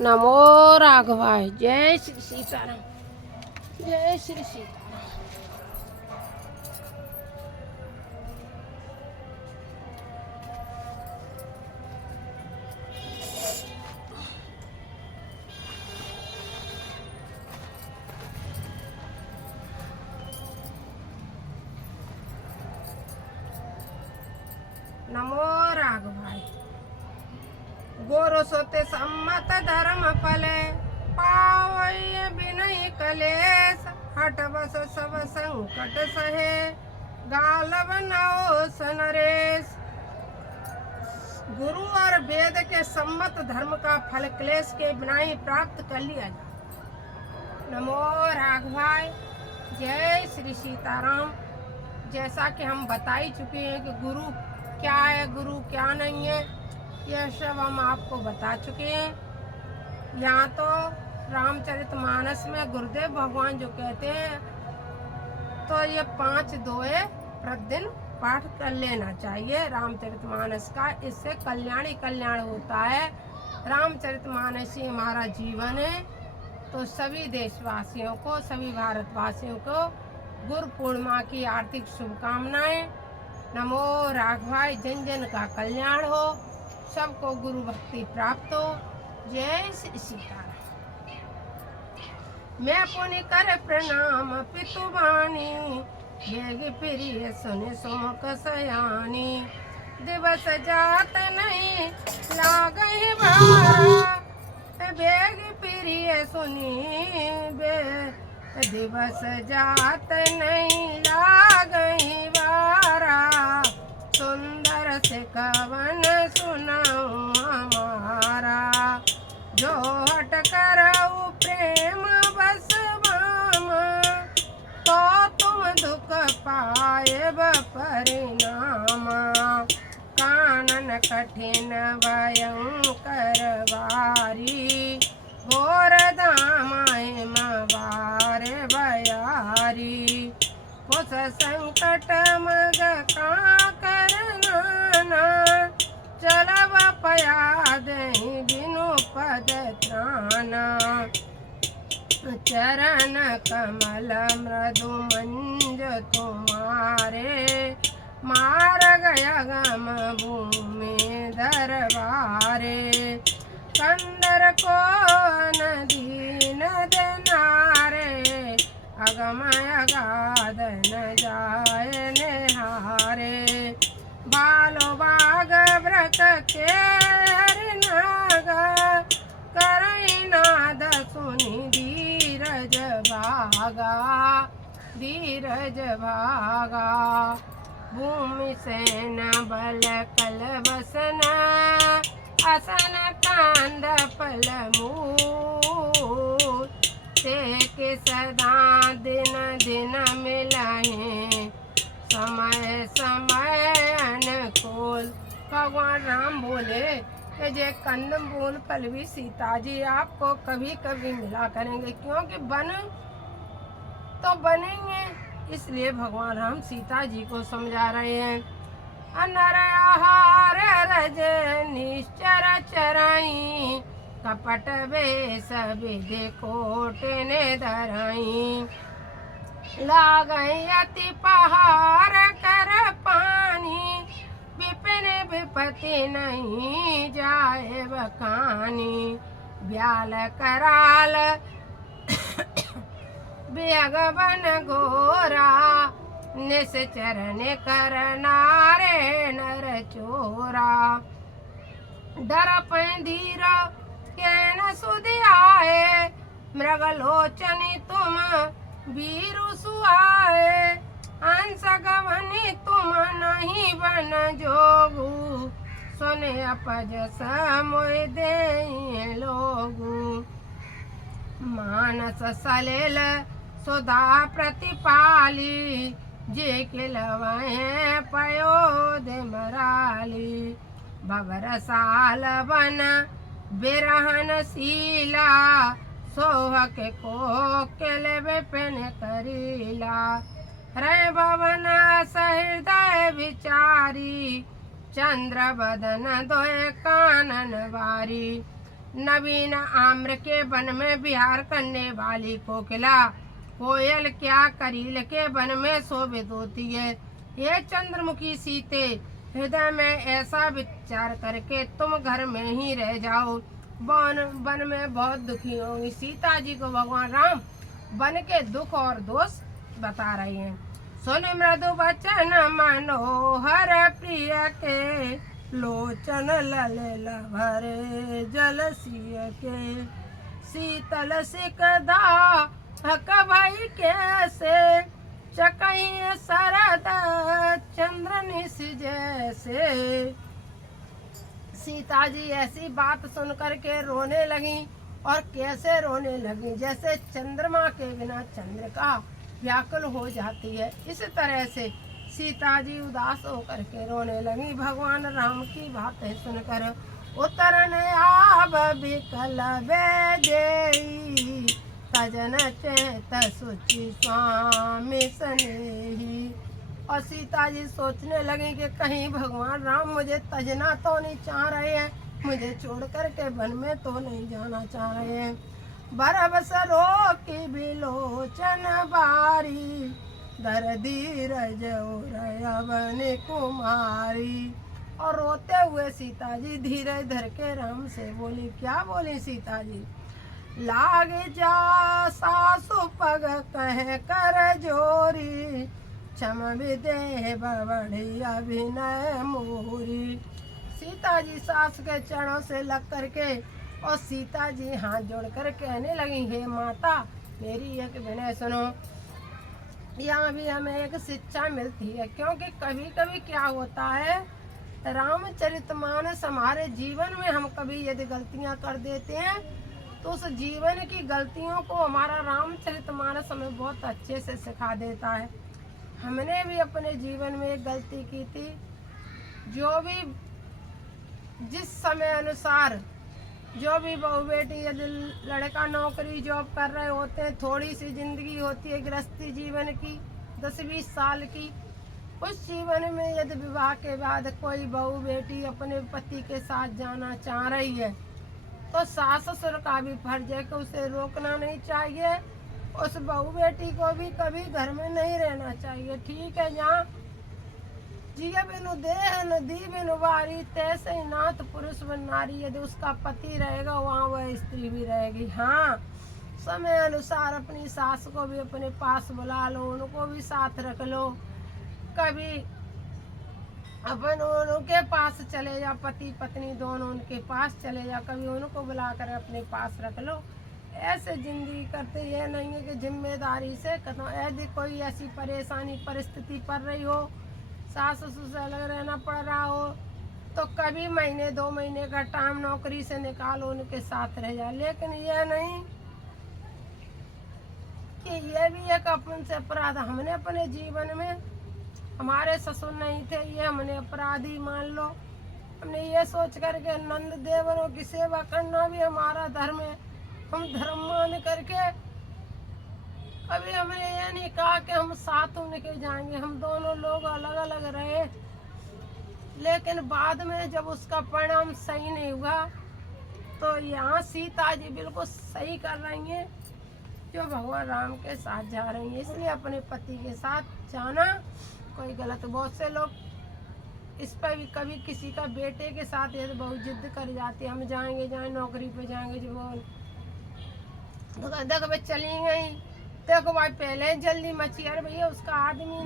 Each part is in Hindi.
नमो राघवाय। जय श्री सीताराम। जय श्री सीताराम। नमो राघवाय। गोरो सोते सम्मत धर्म पले, पावय बिनय कलेस, हट बस सब संकट सहे, गालव नओ सनरेश। गुरु और वेद के सम्मत धर्म का फल क्लेश के बिना ही प्राप्त कर लिया जाए। नमो राघवाय। जय श्री सीताराम। जैसा कि हम बता ही चुके हैं कि गुरु क्या है, गुरु क्या नहीं है, यह सब हम आपको बता चुके हैं। यहाँ तो रामचरितमानस में गुरुदेव भगवान जो कहते हैं, तो ये 5 दोहे प्रतिदिन पाठ कर लेना चाहिए रामचरितमानस का। इससे कल्याण ही कल्याण होता है। रामचरितमानस ही हमारा जीवन है। तो सभी देशवासियों को, सभी भारतवासियों को गुरु पूर्णिमा की आर्थिक शुभकामनाएं। नमो राघवाय। जन जन का कल्याण हो, सबको गुरु भक्ति प्राप्त हो। जय श्री सीताराम। मैं पुनि कर प्रणाम पितु वाणी, बेग प्रिय सुनि सुमुख सयानी। दिवस जात नहीं लागहि भारा, बेग प्रिय सुनि दिवस जात नहीं लागहि वारा। सुंदर से कवन सुनाऊं हमारा, जो हट करऊ प्रेम बस बामा, तो तुम दुख पाए परिणाम। कानन कठिन भयंकर वारी, घोर धामाय मार बयारी। कुछ संकट मग का करनाना, चलब पया दहि बिनु पद त्राना। चरण कमल मृदु मंज तुम्हारे, मार्ग अगम भूमि दरबारे। कंदर को नदी नद नारे, अगम अगाध न जाय निहारे। बालो बाग व्रत के हरिनागा, करई नाद सुनि धीरज भागा। धीरज भागा। भूमि सेन बल कल बसन, असन कांद फल मूल। ते के सदा दिन दिन मिलाहे, समय समय अनुकूल। भगवान राम बोले कि जे कंद मूल फल भी सीता जी आपको कभी कभी मिला करेंगे, क्योंकि बन तो बनेंगे। इसलिए भगवान राम सीता जी को समझा रहे हैं। अनर आहार रज निश्चर चराई, कपट बेस विधि कोट ने धराई। लागई अति पहार कर पानी, विपिन विपति नहीं जाए बकानी। ब्याल कराल बेगवन घोरा, निश्चर कर नारे नर चोरा। डर धीर के न सुधि आए, मृगलोचनी तुम वीरु सुआए। हंस गवनी तुम नहीं बन जोगु, सुने अपज समोय दे लोगु। मानस सलेल सुधा प्रतिपाली, जे खिलवहे पयोध मराली। भवर साल बन बिरहन शीला, सोहक को किल विपिन करीला। हृदय भवन सहृदय विचारी, चंद्र बदन दोय कानन वारी। नवीन आम्र के वन में विहार करने वाली कोकिला, कोयल क्या करील के वन में शोभित होती है। ये चंद्रमुखी सीते, हृदय में ऐसा विचार करके तुम घर में ही रह जाओ, वन में बहुत दुखी होंगी। सीता जी को भगवान राम वन के दुख और दोष बता रहे हैं। सुन मृदु वचन मनोहर प्रिय के, लोचन ललिल भरे जल सिय के। शीतल सिकदा हक भई कैसे, चकई शरद चंद्र निश जैसे। सीता जी ऐसी बात सुनकर के रोने लगी, और कैसे रोने लगी, जैसे चंद्रमा के बिना चंद्रिका व्याकुल हो जाती है। इस तरह से सीता जी उदास होकर के रोने लगी। भगवान राम की बातें सुनकर उतरन आब विकल बेदेई, तजन चेत सुचि स्वामी स्नेही। और सीता जी सोचने लगी कि कहीं भगवान राम मुझे तजना तो नहीं चाह रहे हैं, मुझे छोड़ कर के वन में तो नहीं जाना चाह रहे हैं। बरबस रोकी बिलोचन बारी, दर धीरज बने कुमारी। और रोते हुए सीता जी धीरे धर के राम से बोली। क्या बोली सीता जी? लाग जा सासु पग कह कर जोरी, क्षम विदेह बड़ी अभिनय मोरी। सीता जी सास के चरणों से लग करके और सीता जी हाथ जोड़ कर कहने लगी, हे माता मेरी एक विनय सुनो। यहाँ भी हमें एक शिक्षा मिलती है, क्योंकि कभी कभी क्या होता है, रामचरितमानस हमारे जीवन में हम कभी यदि गलतियाँ कर देते हैं, तो उस जीवन की गलतियों को हमारा रामचरितमानस हमें बहुत अच्छे से सिखा देता है। हमने भी अपने जीवन में एक गलती की थी, जो भी जिस समय अनुसार जो भी बहू बेटी यदि लड़का नौकरी जॉब कर रहे होते हैं, थोड़ी सी जिंदगी होती है गृहस्थी जीवन की 10-20 साल की, उस जीवन में यदि विवाह के बाद कोई बहू बेटी अपने पति के साथ जाना चाह रही है, तो सास ससुर का भी फर्ज है कि उसे रोकना नहीं चाहिए। उस बहू बेटी को भी कभी घर में नहीं रहना चाहिए। ठीक है, जहाँ जिया बिनु देह नदी बिनु वारी, तैसे ही नाथ पुरुष व नारी। यदि उसका पति रहेगा वहाँ वह स्त्री भी रहेगी। हाँ, समय अनुसार अपनी सास को भी अपने पास बुला लो, उनको भी साथ रख लो। कभी अपन उनके पास चले जा, पति पत्नी दोनों उनके पास चले जा, कभी उनको बुला कर अपने पास रख लो। ऐसे जिंदगी करते ये नहीं है कि जिम्मेदारी से खत्म। यदि कोई ऐसी परेशानी परिस्थिति पड़ रही हो, सास ससुर से अलग रहना पड़ रहा हो, तो कभी महीने 2 महीने का टाइम नौकरी से निकालो, उनके साथ रह जा। लेकिन यह नहीं कि ये भी एक अपन से अपराध। हमने अपने जीवन में, हमारे ससुर नहीं थे, ये हमने अपराधी मान लो। हमने ये सोच कर के नंद देवरों की सेवा करना भी हमारा धर्म है, हम धर्म मान करके कभी हमने ये नहीं कहा कि हम साथ उनके जाएंगे। हम दोनों लोग अलग अलग रहे, लेकिन बाद में जब उसका परिणाम सही नहीं हुआ, तो यहाँ सीता जी बिल्कुल सही कर रही हैं, जो भगवान राम के साथ जा रही हैं। इसलिए अपने पति के साथ जाना कोई गलत। बहुत से लोग इस पर भी, कभी किसी का बेटे के साथ ये बहुत जिद कर जाती है, हम जाएंगे नौकरी पे जाएंगे। जो वो देख भाई चली गई, देखो भाई पहले जल्दी मची, अरे भैया उसका आदमी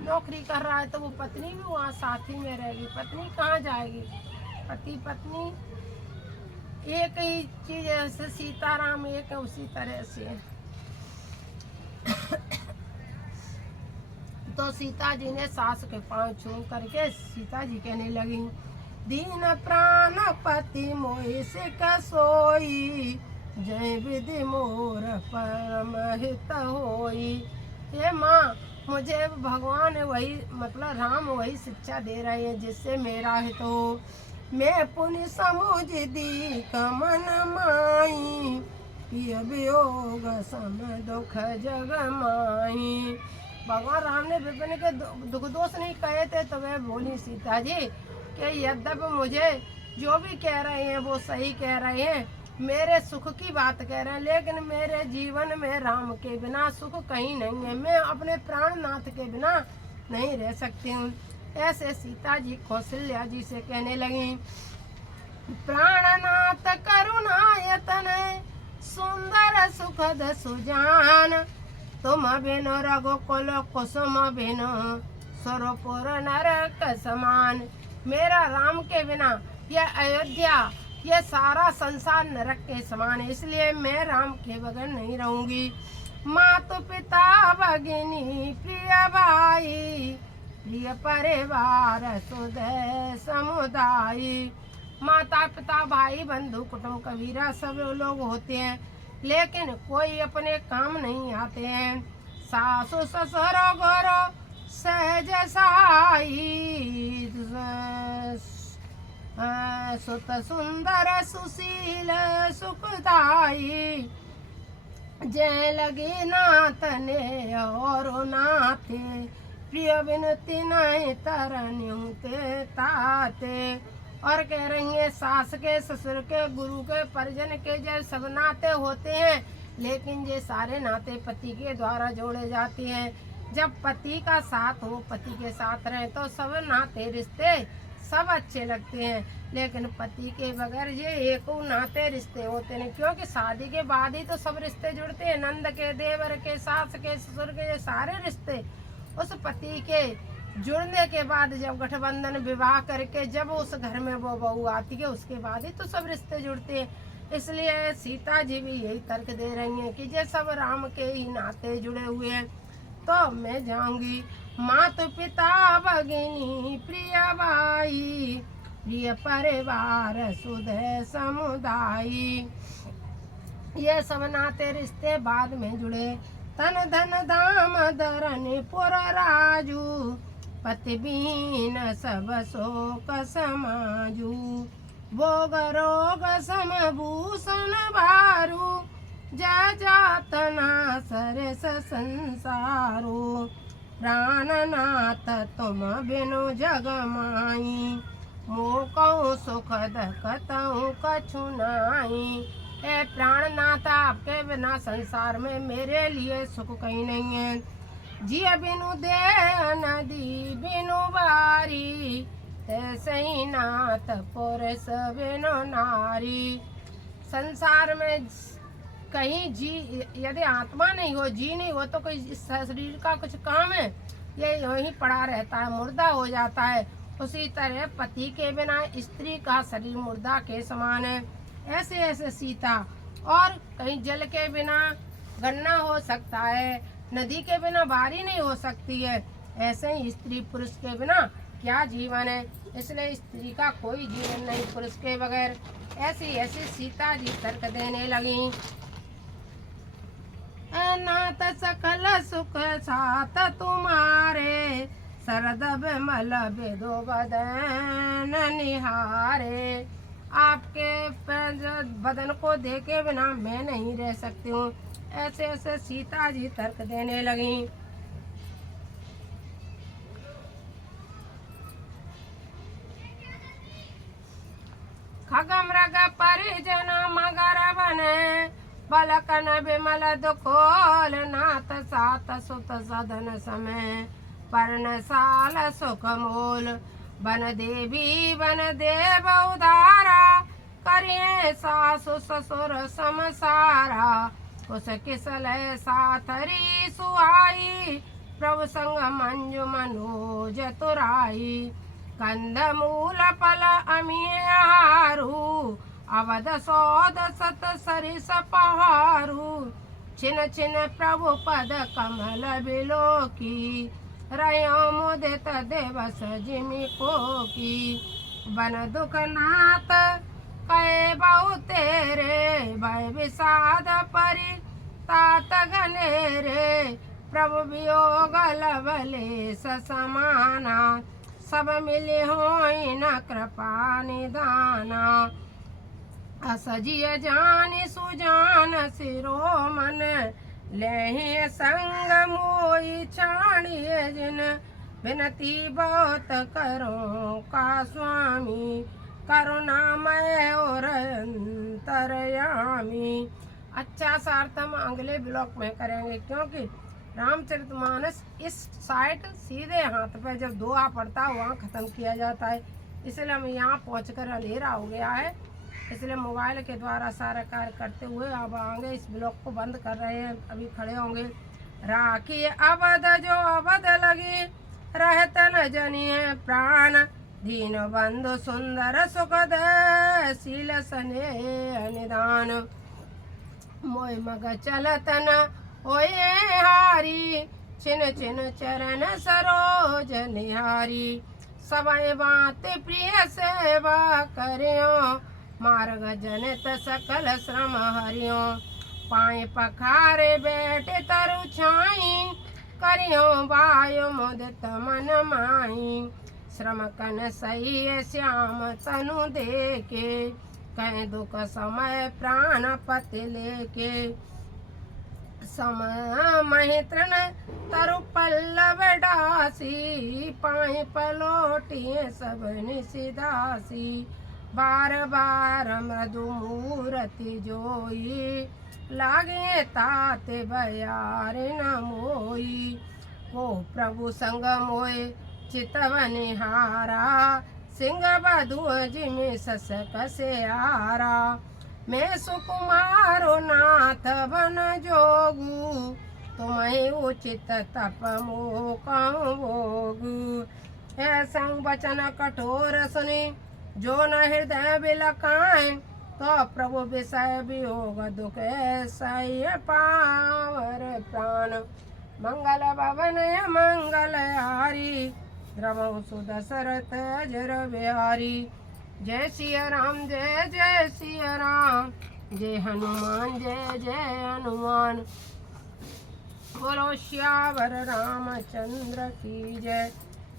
नौकरी कर रहा है तो वो पत्नी भी वहाँ साथ ही में रहेगी। पत्नी कहाँ जाएगी? पति पत्नी एक ही चीज है, सीताराम एक है, उसी तरह से। तो सीता जी ने सास के पांव छू करके सीता जी कहने लगी, दीन प्राण पति मोहि सिक सोई, जय विधि मोर परम हित होई। हे माँ, मुझे भगवान वही, मतलब राम वही शिक्षा दे रहे हैं जिससे मेरा हित हो। मैं पुण्य समुझ दी कमन माई, पिय वियोग सम दुख जग माई। भगवान राम ने विपिन के दुख दोष नहीं कहे थे, तो वह बोली सीता जी कि यद्यपि मुझे जो भी कह रहे हैं वो सही कह रहे हैं, मेरे सुख की बात कह रहे हैं, लेकिन मेरे जीवन में राम के बिना सुख कहीं नहीं है। मैं अपने प्राणनाथ के बिना नहीं रह सकती हूँ। ऐसे सीता जी कौशल्या जी से कहने लगी, प्राणनाथ करुणायतन सुंदर सुखद सुजान, तुम बिनु रघुकुल कुसुम बिनु सुरपुर नरक समान। मेरा राम के बिना यह अयोध्या, ये सारा संसार नरक के समान है, इसलिए मैं राम के बगैर नहीं रहूंगी। माता पिता भगिनी प्रिय भाई, प्रिय परिवार सुधे समुदाय। माता पिता भाई बंधु कुटुंब कबीरा सब लोग होते हैं, लेकिन कोई अपने काम नहीं आते हैं। सासु ससुर गोरो सहज सहाई, सुत सुंदर सुशील सुखदाई। जय लगे नाथ ने और नाथे, प्रिय विनती नहीं तरन्यू ते ताते। और कह रही है, सास के ससुर के गुरु के परिजन के जब सब नाते होते हैं, लेकिन ये सारे नाते पति के द्वारा जोड़े जाते हैं। जब पति का साथ हो, पति के साथ रहे तो सब नाते रिश्ते सब अच्छे लगते हैं, लेकिन पति के बगैर ये एक नाते रिश्ते होते नहीं, क्योंकि शादी के बाद ही तो सब रिश्ते जुड़ते हैं। नंद के, देवर के, सास के, ससुर के, ये सारे रिश्ते उस पति के जुड़ने के बाद, जब गठबंधन विवाह करके जब उस घर में वो बहू आती है, उसके बाद ही तो सब रिश्ते जुड़ते हैं। इसलिए सीता जी भी यही तर्क दे रही हैं कि ये सब राम के ही नाते जुड़े हुए हैं, तो मैं जाऊंगी। माता पिता भगिनी प्रिय भाई, प्रिय परिवार सुधे समुदाय। ये सब नाते रिश्ते बाद में जुड़े। तन धन दाम दरन पुर राजू, पति बीन सब शोक समाजू। भोग रोग समभूषण भारू, जा जातना सरस संसारो। प्राणनाथ तुम बिनु जग माई, मोकऊ सुख दखतऊ कछु नाई। हे प्राणनाथ, आपके बिना संसार में मेरे लिए सुख कहीं नहीं है। जिय बिनु दे नदी बिनु बारी, तैसे ही नाथ पुरुष बिनु नारी। संसार में कहीं जी, यदि आत्मा नहीं हो, जी नहीं हो, तो कोई शरीर का कुछ काम है, ये यहीं पड़ा रहता है, मुर्दा हो जाता है। उसी तरह पति के बिना स्त्री का शरीर मुर्दा के समान है। ऐसे ऐसे सीता, और कहीं जल के बिना गन्ना हो सकता है, नदी के बिना बारी नहीं हो सकती है, ऐसे ही स्त्री पुरुष के बिना क्या जीवन है। इसलिए स्त्री का कोई जीवन नहीं पुरुष के बगैर। ऐसी ऐसी सीता जी तर्क देने लगी। नाथ सकल सुख साथ तुम्हारे, सरद बिमल बेदो बदन निहारे। आपके बदन को देखे बिना मैं नहीं रह सकती हूँ। ऐसे ऐसे सीता जी तर्क देने लगी। खग मृग परिजन मगर बने, बलकन बिमल दुखोल। नाथ सात सुत सदन समय, पर्ण साल सुख मोल। बन देवी बन देव उदारा, करिए सासु ससुर समसारा। उस किसलय साथरी सुहाई, प्रभु संग मंजु मनोज तुराई। कंद मूल फल अमियारू, अवध सौद सत सरिस पहारू। छिन छिन प्रभु पद कमल बिलोकी, रयो मुदित देवस जिमि कोकी। बन दुख नाथ कहे बहु तेरे, भय विषाद परि तात घनेरे। प्रभु वियोग लवले समाना, सब मिले होई न कृपा निदाना। असजिय जानि सुजान शिरोमन, लेहि संग मोई छाड़िए जिन। विनती बहुत करो का स्वामी, करुणामय और अंतर्यामी। अच्छा सा अर्थ हम अगले ब्लॉक में करेंगे, क्योंकि रामचरितमानस इस साइड सीधे हाथ पे जब दोहा पड़ता है वहाँ ख़त्म किया जाता है, इसलिए हम यहाँ पहुँचकर अंधेरा हो गया है, इसलिए मोबाइल के द्वारा सारा कार्य करते हुए अब आगे इस ब्लॉक को बंद कर रहे हैं। अभी खड़े होंगे। राखी अवध जो अवध लगी, रहत न जनिए प्राण, दीन बंधु सुंदर सुखद, शील स्नेह निदान, मोय मग चलत न होए हारी, छिन छिन चरण सरोज निहारी, सबय बात प्रिय सेवा करियो, मार्ग जनित सकल श्रम हरियो, पाए पखारे बैठे तरु छाई, करियो वायु मुदित मन माई, श्रम कन सही श्याम तनु देके, कह दुख समय प्राण पति लेके, समय महित्रन तरु पल्लव डासी, पाए पलोटिए सब निशिदासी, बार बार मृदु मूर्ति जोई, लागे ताते बयार न मोई, को प्रभु संग मोय चितवनिहारा, सिंह बधु जिमि सस कसे आरा, मैं सुकुमारो नाथ बन जोगू, तुम्हें उचित तप मोकं भोगू, ऐसा वचन कठोर सुनी, जो न हृदय बिलकाए, तो प्रभु विषय वियोग दुख ऐसा पावर प्राण, मंगल भवन मंगल हारी, द्रवहु सुदशरथ अजर बिहारी, जय सिया राम जय जय सिया राम, जय हनुमान जय जय हनुमान, बोलो श्यावर रामचंद्र की जय।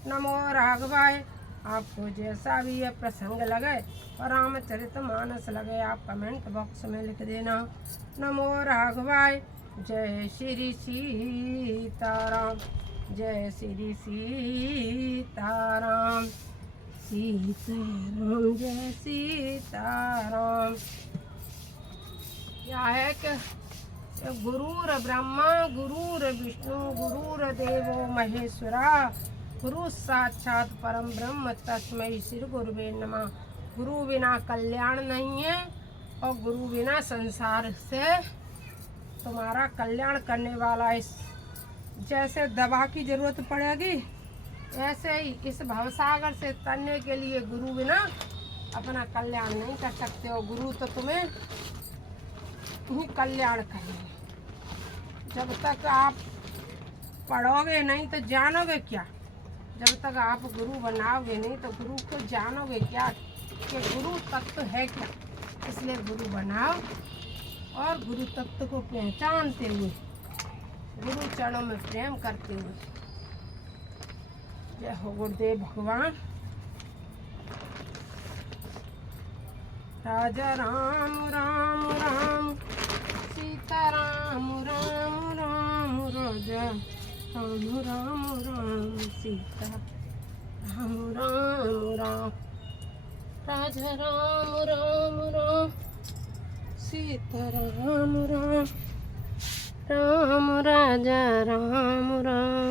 नमो राघवाय। आपको जैसा भी ये प्रसंग लगे और रामचरितमानस लगे आप कमेंट बॉक्स में लिख देना। नमो राघवाय। जय श्री सीताराम, जय श्री सीताराम, सीताराम जय सीताराम। क्या है कि गुरुर ब्रह्मा गुरुर विष्णु गुरुर्देवो महेश्वरा, गुरु साक्षात परम ब्रह्म तस्मै श्री गुरुवे नमः। गुरु बिना कल्याण नहीं है और गुरु बिना संसार से तुम्हारा कल्याण करने वाला है। जैसे दवा की जरूरत पड़ेगी ऐसे ही इस भवसागर से तरने के लिए गुरु बिना अपना कल्याण नहीं कर सकते हो। गुरु तो तुम्हें ही कल्याण करेंगे। जब तक आप पढ़ोगे नहीं तो जानोगे क्या? जब तक आप गुरु बनाओगे नहीं तो गुरु को जानोगे क्या कि गुरु तत्व है क्या। इसलिए गुरु बनाओ और गुरु तत्व को पहचानते हुए गुरु चरणों में प्रेम करते हुए। जय हो गुरुदेव भगवान। राजा राम राम राम, सीता राम राम राम, राजा राम राम राम, सीता राम राम राम, राजा राम राम राम, सीता राम राम, राम राजा राम राम।